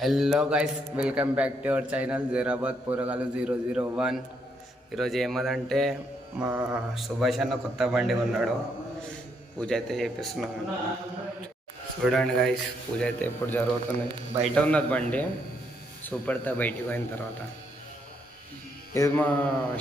Hello guys, welcome back to our channel Zaheerabad పోరగాలు 001. ఈరోజు ఏమదంటే మా సుభాష్ అన్న కొత్త బండి ఉన్నాడు. పూజ అయితే చేపిస్తున్నాను. చూడండి గైస్, పూజ అయితే ఎప్పుడు జరుగుతుంది. బయట ఉన్నది బండి, సూపర్తో బయటికి పోయిన తర్వాత. ఇది మా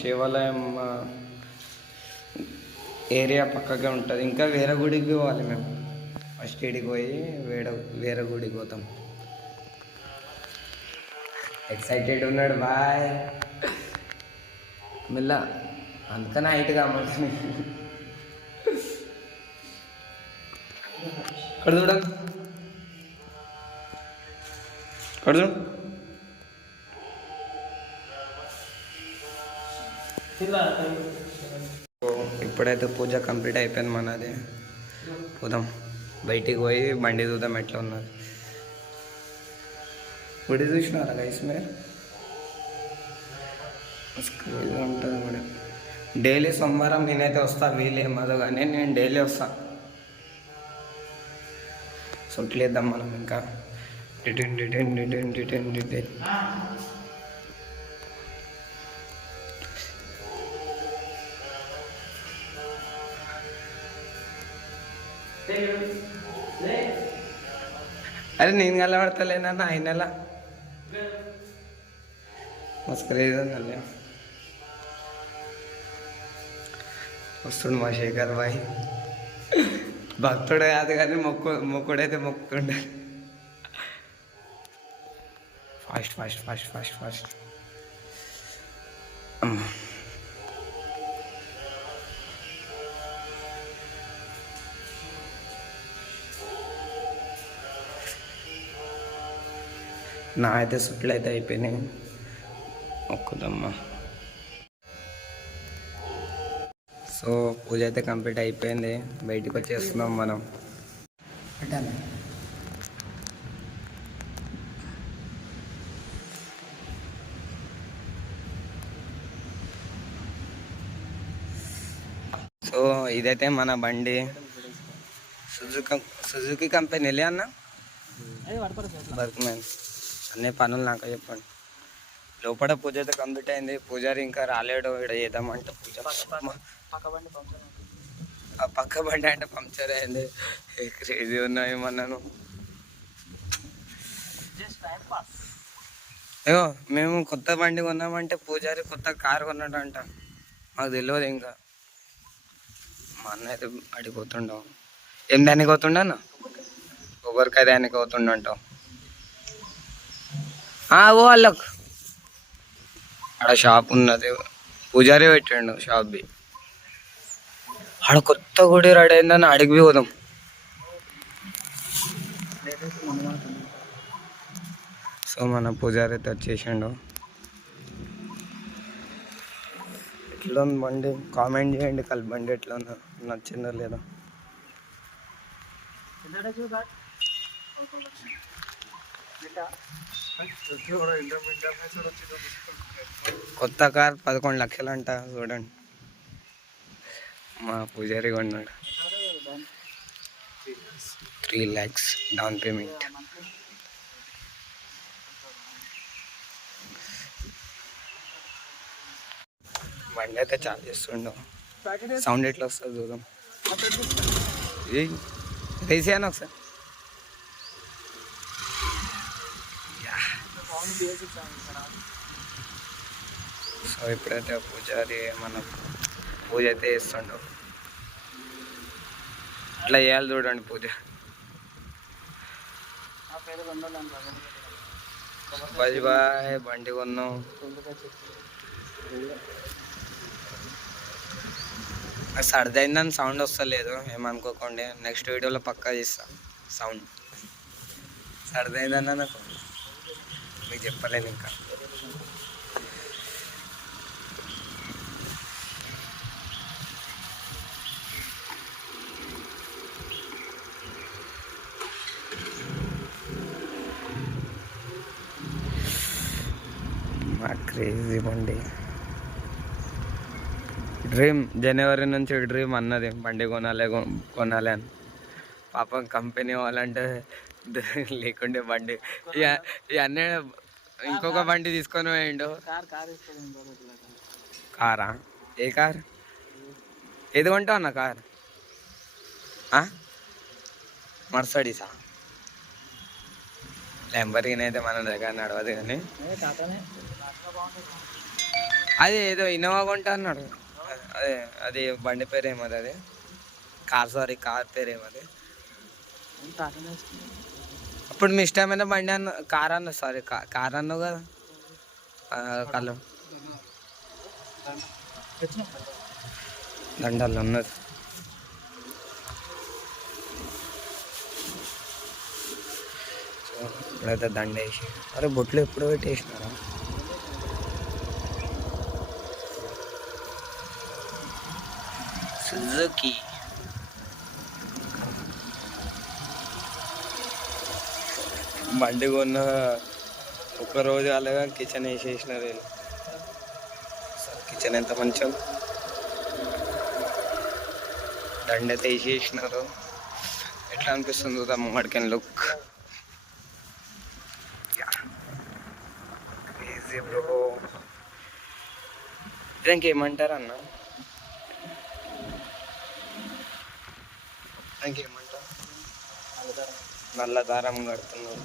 శివాలయం ఏరియా పక్కకే ఉంటుంది. ఇంకా వేరే గుడికి పోవాలి మేము. ఫస్ట్ ఇడికి పోయి వేరే గుడికి పోతాం. ఎక్సైటెడ్ ఉన్నాడు బాయ్ మిల్ల, అందుకని హైట్ కామంటుంది. ఇక్కడ చూడ, ఇక్కడ చూడు. ఇప్పుడైతే పూజ కంప్లీట్ అయిపోయింది మనది. పోదాం బయటికి పోయి బండి చూద్దాం ఎట్లా ఉన్నది. గుడి చూసినారా గైస్ మీరు? ఉంటుంది కూడా. డైలీ సోమవారం నేనైతే వస్తా, వీలేమదో కానీ నేను డైలీ వస్తా. సొట్లేద్దాం మనం ఇంకా. డిటెన్ డిటెన్ డిటెన్ డిటెన్ డిటెన్. అరే నేను కలబడతలేనన్నా ఆయనలా మస్కలేదన్నలే. వస్తుండు మా శేఖర్ బాయ్. భక్తుడు కాదు కానీ మొక్కుడైతే మొక్కుతుండే. Fast fast fast fast fast. నా అయితే సుట్లు అయితే అయిపోయినాయి. ఒక్కదమ్మా. సో పూజ అయితే కంప్లీట్ అయిపోయింది. బయటికి వచ్చేస్తున్నాం మనం. సో ఇదైతే మన బండి సుజుకి కంపెనీ వెళ్ళి అన్న వర్క్ మ్యాన్. అన్ని పనులు నాకు చెప్పండి. లోపల పూజ అయితే కంప్లీట్ అయింది. పూజారి ఇంకా రాలేడు. ఇక్కడ చేద్దామంటే పూజ పక్క బండి అంటే పంక్చర్ అయింది. క్రేజీ ఉన్నాయి ఏమన్నాను. ఏమో మేము కొత్త బండి కొన్నామంటే పూజారి కొత్త కారు కొన్నాడంట. మాకు తెలియదు ఇంకా. మా అన్న అయితే అడిగిపోతుండవు. ఏం దానికి పోతుండన్న? ఒకరికై దానికి పోతుండంటావు. ఓ వాళ్ళకు ఆడ షాప్ ఉన్నది, పూజారి పెట్టండు షాప్. ఆడ కొత్త గుడి రెడీ అయిందని అడిగి పోదాం. సో మన పూజారి అయితే వచ్చేసిండు. ఎట్లా ఉంది బండి? కామెంట్ చేయండి. బండి ఎట్లా ఉందో, నచ్చిందో లేదో. కొత్త కార్ 11 లక్షలు అంట. చూడండి మా పూజారి కొన్నాడు. 3 lakhs డౌన్ పేమెంట్. బండి అయితే చార్జ్ చేస్తుండవు. సౌండ్ ఎట్లా వస్తుంది చూద్దాం. వేసాను ఒకసారి. సో ఇప్పుడైతే పూజారి మనకు పూజ అయితే చేస్తుండవు. ఇట్లా చేయాలి చూడండి పూజ. సుభాష్ బాయ్ బండి కొన్నాం. సర్ది అయిందని సౌండ్ వస్తలేదు, ఏమనుకోకండి. నెక్స్ట్ వీడియోలో పక్కా చేస్తా సౌండ్. సర్ది అయిందన్నా నాకు మీకు చెప్పలేను ఇంకా. మా క్రేజీ బండి. డ్రీమ్ జనవరి నుంచి డ్రీమ్ అన్నది బండి కొనాలి కొనాలి అని. పాపం కంపెనీ వాళ్ళంటే లేకుండే బండి ఇవన్నీ ఇంకొక బండి తీసుకొని పోయిండు. కారా? ఏ కార్? ఏది కొంటావు అన్న కార్? మర్సడీసా? లెంబర్గిని అయితే మన దగ్గర నడవదు కానీ అది ఏదో ఇన్నోవా కొంటా అన్నాడు. అదే అది బండి పేరు ఏమది? అది కార్ పేరు ఏమది? అప్పుడు మీ ఇష్టమైన బండి అన్న కార్ అన్న కార్ అన్నావు కదా కళ్ళు దండల్లో ఉన్నది. సో ఇప్పుడైతే దండ వేసి అరే బొట్లు ఎప్పుడు పెట్టేసినారా? సుజుకి బండి కొన్న ఒక్కరోజు అలాగా కిచెన్ వేసేసినారు వీళ్ళు. కిచెన్ ఎంత మంచిగా దండ అయితే వేసేసినారు. ఎట్లా అనిపిస్తుంది మడికెన్ లుక్? Crazy bro. ఇంకేమంటారు అన్న? ఇంకేమంటారు? నల్ల దారం కడుతున్నారు.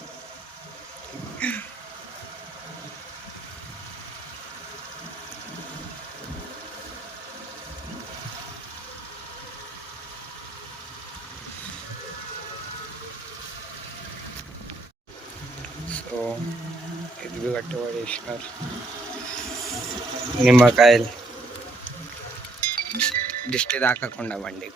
సో ఇది కట్టుబడి వేసినారు. నిమ్మకాయలు దిష్టి తాకకుండా బండి.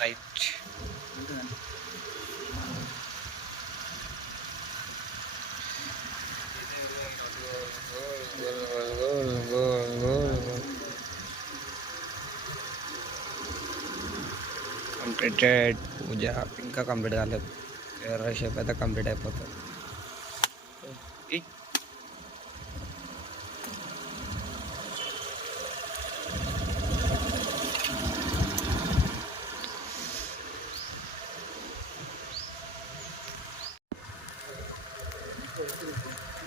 రైట్. కంప్లీటెడ్ పూజ. ఇంకా కంప్లీట్ కాలేదు. షేప్ అయితే కంప్లీట్ అయిపోతుంది.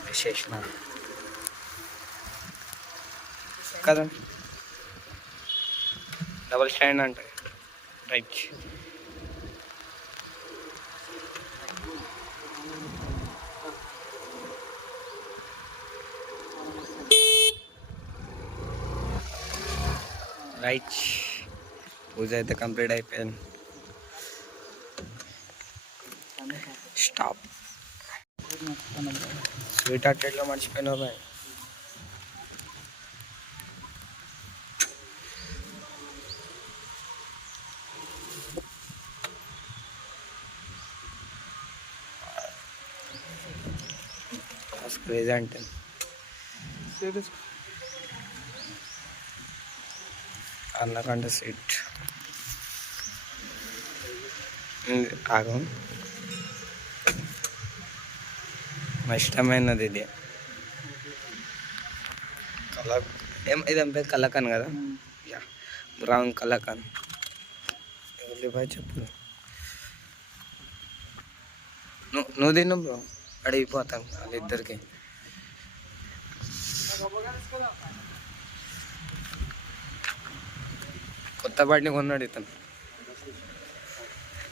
విశేషణ కదా డబల్ స్టాండ్ అంటే రైట్. రైట్. పూజ అయితే కంప్లీట్ అయిపోయింది. స్టాప్. స్వీట్ హార్టెడ్లో మర్చిపోయినావు బాయ్. క్రేజీ అంటే అన్నకంటే స్వీట్ ఆగం. మా ఇష్టమైనది ఇది ఇదేం పేరు? కలకన్ కదా. యా, బ్రౌన్ కలకన్. ఉల్లిపాయ చెప్పు. నువ్వు తిను బ్రో, అడిగిపోతాం వాళ్ళిద్దరికి. కొత్త బండి కొన్నాడు ఇతను.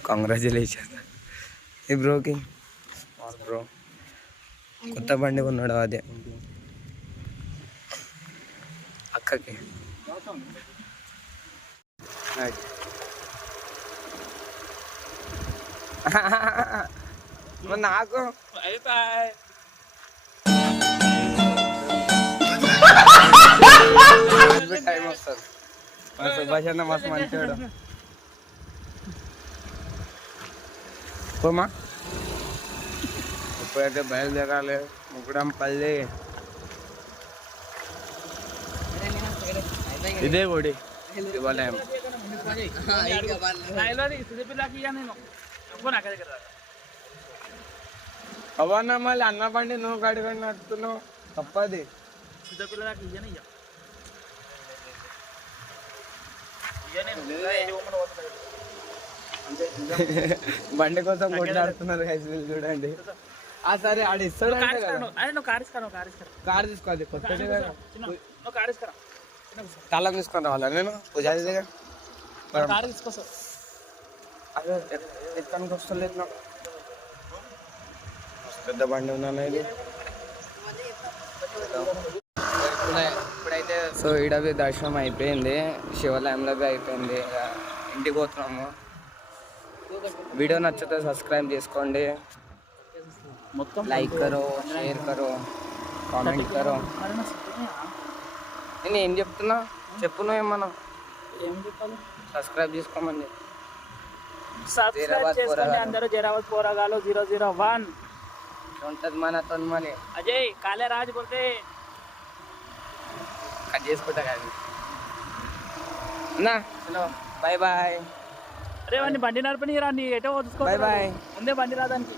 కంగ్రాచులేషన్ ఈ బ్రోకి. బ్రో కొత్త బండి కొన్నాడు. అదే అక్కకి. నాకు టైం వస్తుంది. సుభాష్ అన్న మస్తు మంచివాడు. పోమా ఇప్పుడైతే బయలుదేరాలి. ముగ్గుడంపల్లి ఇదే గుడి శివాలయం. అవన్నా మళ్ళీ అన్న బండి నువ్వు గడిగా నడుతున్నావు తప్పది. బండి కోసం కొట్లాడుతున్నారు చూడండి. సరే ఆడు ఇస్తాడు. కార్ తీసుకోవాలి కొత్తది తాళం తీసుకొని రావాలా నేను పూజారి దగ్గర? అదే ఎక్కడికి వస్తలేదు. పెద్ద బండి ఉన్నాను ఇది. ఇప్పుడైతే సో ఈడవి దర్శనం అయిపోయింది, శివాలయంలో అయిపోయింది. ఇంటికి పోతున్నాము. వీడియో నచ్చితే సబ్స్క్రైబ్ చేసుకోండి, లైక్ కరో, షేర్ కరో, కామెంట్ కరో. నేను ఏం చెప్తున్నా చెప్పు, నువ్వు ఏమన్నా ఏం చెప్పాలి? సబ్స్క్రైబ్ చేసుకోమని. సబ్స్క్రైబ్ చేసుకోండి అందరూ. జైరాబాద్ పోరగాలు 001 ఉంటుంది మనతో. మనీ అజయ్ కాలే రాజు బోల్తే కట్ చేసుకుంటా కానీ అన్నా. Hello bye bye. అరే వాడిని బండి నడపని రా, నీ ఎటో వదుసుకో. Bye bye. ముందే బండి రాదానికి.